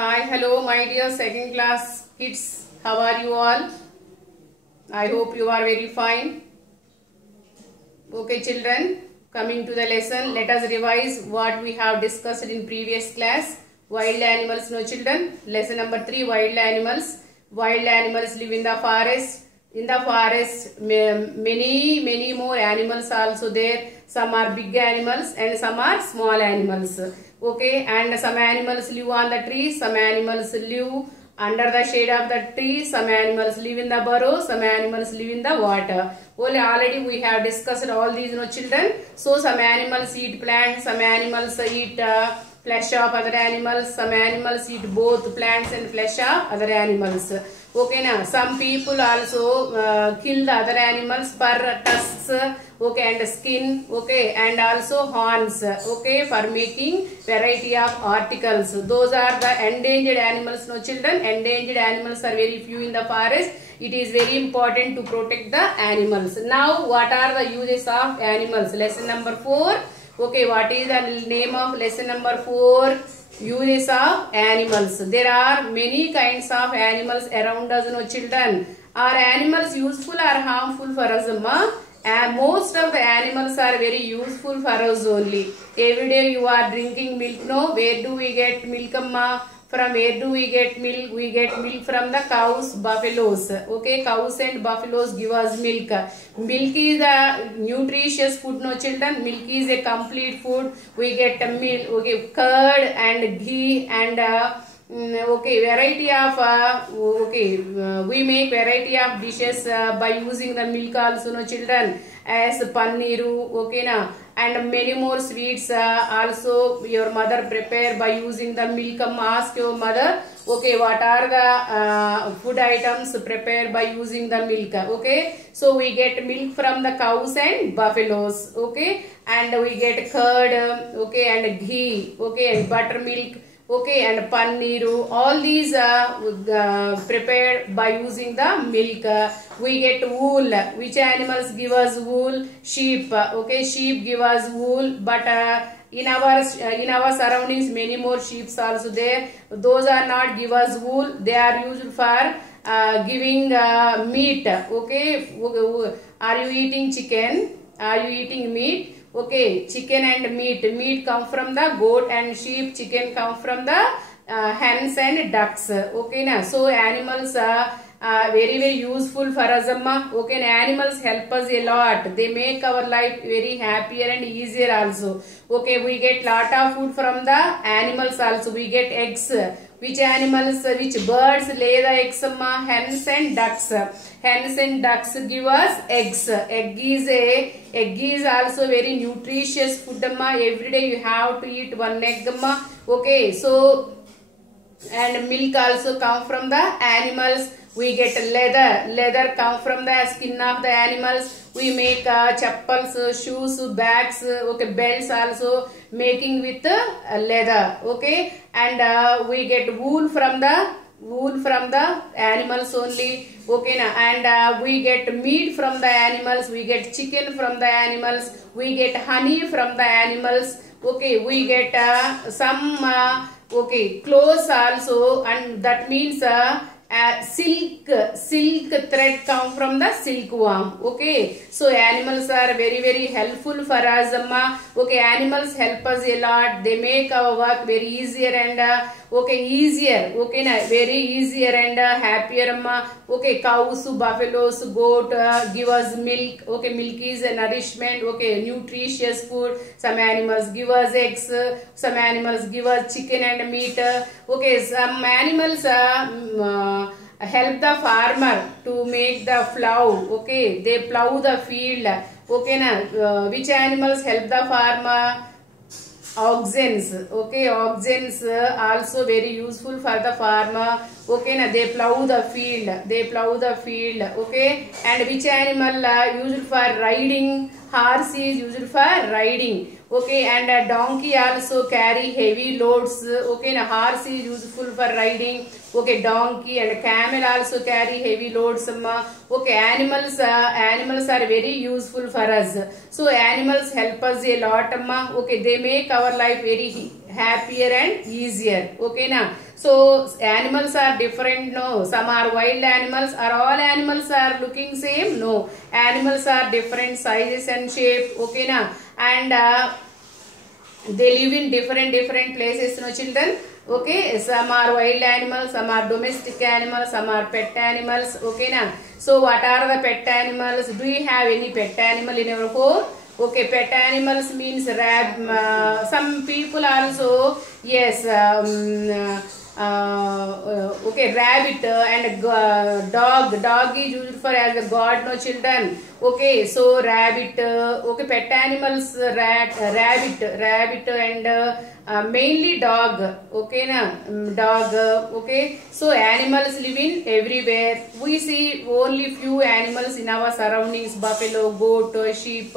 Hi, hello, my dear second class kids. How are you all? I hope you are very fine. Okay, children, coming to the lesson, let us revise what we have discussed in previous class. Wild animals, no children. Lesson number 3, wild animals. Wild animals live in the forest. In the forest, many more animals are also there. Some are big animals and some are small animals. Okay, and some animals live on the trees, some animals live under the shade of the tree, some animals live in the burrow, some animals live in the water. Already we have discussed all these, no children. So some animals eat plants, some animals eat flesh of other animals, some animals eat both plants and flesh of other animals. Okay, now some people also kill the other animals for tusks, okay, and skin, okay, and also horns, okay, for making variety of articles. Those are the endangered animals, no children. Endangered animals are very few in the forest. It is very important to protect the animals. Now, what are the uses of animals? Lesson number 4. Okay, what is the name of lesson number 4? Uses of animals. There are many kinds of animals around us, no children. Are animals useful or harmful for us, amma? And most of the animals are very useful for us only. Every day you are drinking milk, no? Where do we get milk, amma? From where do we get milk? We get milk from the cows, buffaloes. Okay, cows and buffaloes give us milk. Milk is a nutritious food, no children. Milk is a complete food. We get milk, okay, curd and ghee and okay, variety of we make variety of dishes by using the milk also, no children, as paneeru, okay na, and many more sweets also your mother prepare by using the milk. Ask your mother, okay, what are the food items prepared by using the milk. Okay, so we get milk from the cows and buffaloes, okay, and we get curd, okay, and ghee, okay, and buttermilk, okay, and paneeru. All these prepared by using the milk. We get wool. Which animals give us wool? Sheep. Okay, sheep give us wool, but in our surroundings many more sheep also there. Those are not give us wool. They are used for giving meat. Okay, are you eating chicken? Are you eating meat? Okay, chicken and meat. Meat come from the goat and sheep. Chicken come from the hens and ducks. Okay, na. So animals are very useful for us, amma. Okay, animals help us a lot. They make our life very happier and easier also. Okay, we get lot of food from the animals also. We get eggs. Which animals, which birds lay the eggs, amma? Hens and ducks. Hens and ducks give us eggs. Egg is also very nutritious food, amma. Every day you have to eat one egg, amma. Okay, so and milk also come from the animals. We get leather. Leather come from the skin of the animals. We make chappals, shoes, bags, okay, belts also making with leather. Okay, and we get wool from the animals only. Okay, na, and we get meat from the animals. We get chicken from the animals. We get honey from the animals. Okay, we get some okay, clothes also, and that means silk thread come from the silkworm. Okay, so animals are very helpful for us, amma. Okay, animals help us a lot. They make our work very easier and okay, easier, okay, na, very easier and happier, amma. Okay, cows, buffaloes, goat give us milk. Okay, milk is a nourishment, okay, nutritious food. Some animals give us eggs, some animals give us chicken and meat. Okay, some animals help the farmer to make the plow. Okay, they plow the field. Okay, na, which animals help the farmer? Oxens. Okay, oxens also very useful for the farmer. Okay, na, they plow the field. Okay, and which animal used for riding? Horse is used for riding. Okay, and a donkey also carry heavy loads. Okay, and a horse is useful for riding. Okay, donkey and camel also carry heavy loads. Okay, animals are very useful for us. So animals help us a lot, amma. Okay, they make our life very happier and easier. Okay now. So animals are different. No, some are wild animals. Are all animals are looking same? No, animals are different sizes and shape. Okay now. And they live in different places. No children. Okay, some are wild animals, some are domestic animals, some are pet animals. Okay now. So what are the pet animals? Do you have any pet animal in your home? Okay, pet animals means some people also, yes, okay, rabbit and dog. Dog is used for as a god, no children. Okay, so rabbit, okay, pet animals, rabbit and mainly dog. Okay, na dog. Okay, so animals live in everywhere. We see only few animals in our surroundings: buffalo, goat, sheep.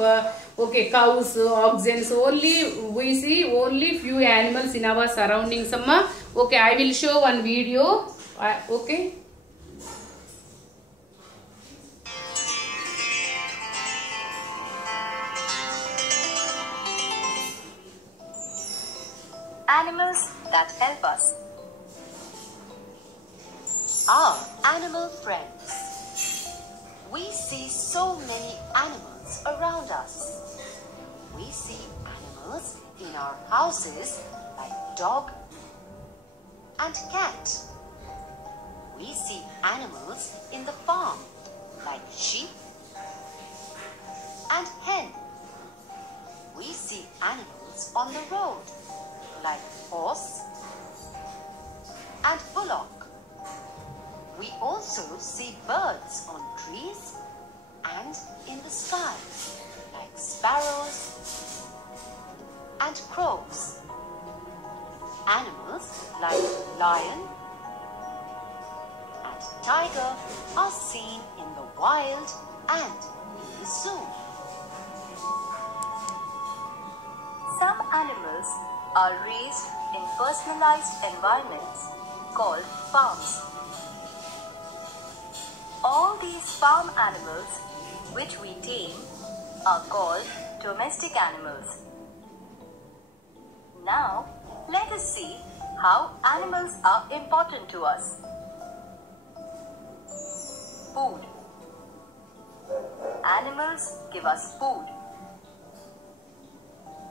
Okay, cows, oxen. So only we see only few animals in our surroundings. Amma. Okay, I will show one video. Okay. Animals that help us. Our animal friends. We see so many animals around us. We see animals in our houses like dog and cat. We see animals in the farm like sheep and hen. We see animals on the road like horse and bullock. We also see birds on trees and in the sky like sparrows and crows. Animals like lion and tiger are seen in the wild and in the zoo. Some animals are raised in personalized environments called farms. All these farm animals which we tame are called domestic animals. Now, let us see how animals are important to us. Food. Animals give us food.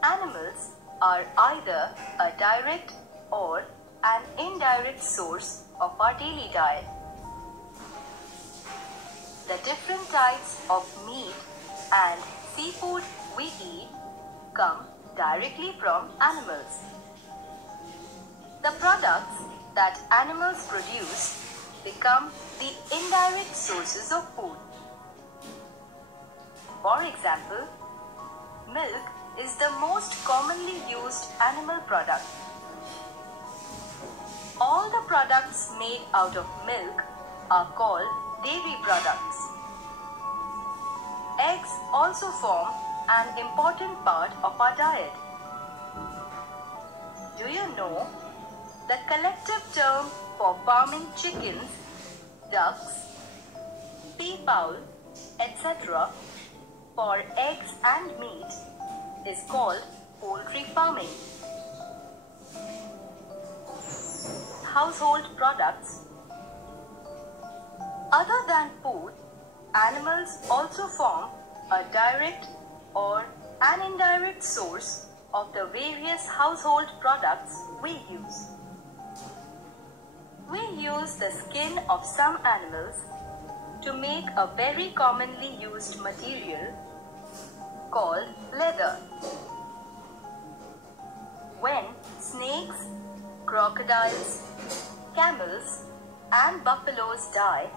Animals are either a direct or an indirect source of our daily diet. The different types of meat and seafood we eat come directly from animals. The products that animals produce become the indirect sources of food. For example, milk is the most commonly used animal product. All the products made out of milk are called dairy products. Eggs also form an important part of our diet. Do you know the collective term for farming chickens, ducks, peafowl, etc. for eggs and meat is called poultry farming. Household products. Other than food, animals also form a direct or an indirect source of the various household products we use. We use the skin of some animals to make a very commonly used material called leather. When snakes, crocodiles, camels and buffaloes die,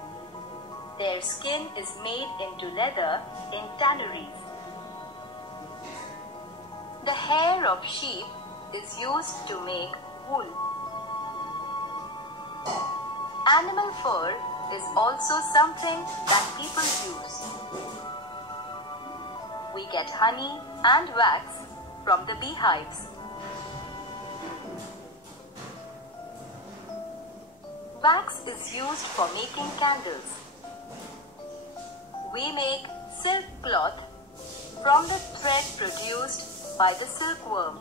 their skin is made into leather in tanneries. The hair of sheep is used to make wool. Animal fur is also something that people use. We get honey and wax from the beehives. Wax is used for making candles. We make silk cloth from the thread produced by the silkworm.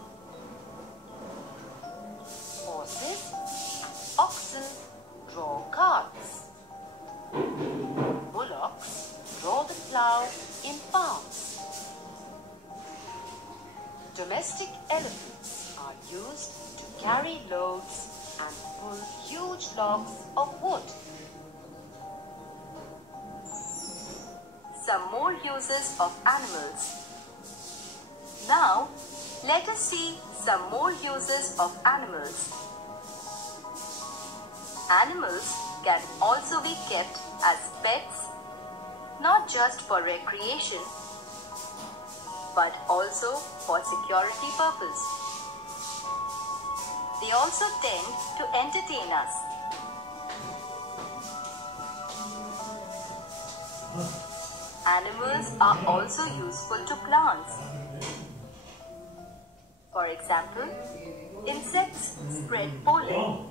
domestic elephants are used to carry loads and pull huge logs of wood. Some more uses of animals. Now, let us see some more uses of animals. Animals can also be kept as pets, not just for recreation, but also for security purpose. They also tend to entertain us. Animals are also useful to plants. For example, insects spread pollen,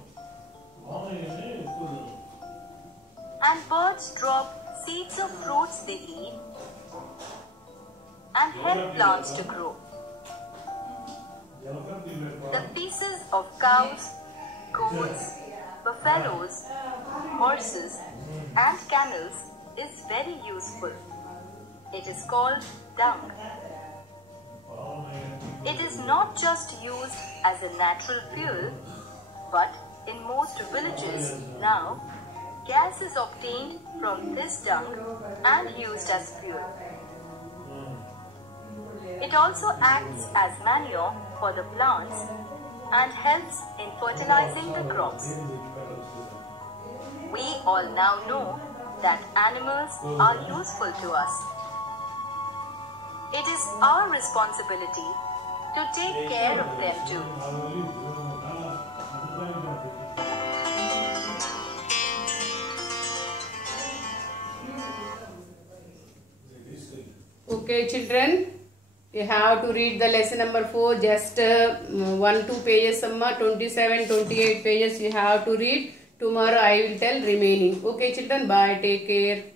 and birds drop seeds of fruits they eat and help plants to grow. The pieces of cows, goats, buffaloes, horses, and camels is very useful. It is called dung. It is not just used as a natural fuel, but in most villages now, gas is obtained from this dung and used as fuel. It also acts as manure for the plants and helps in fertilizing the crops. We all now know that animals are useful to us. It is our responsibility to take care of them too. Okay, children, you have to read the lesson number 4, just 1-2 pages, 27-28 pages you have to read. Tomorrow I will tell remaining. Okay, children, bye, take care.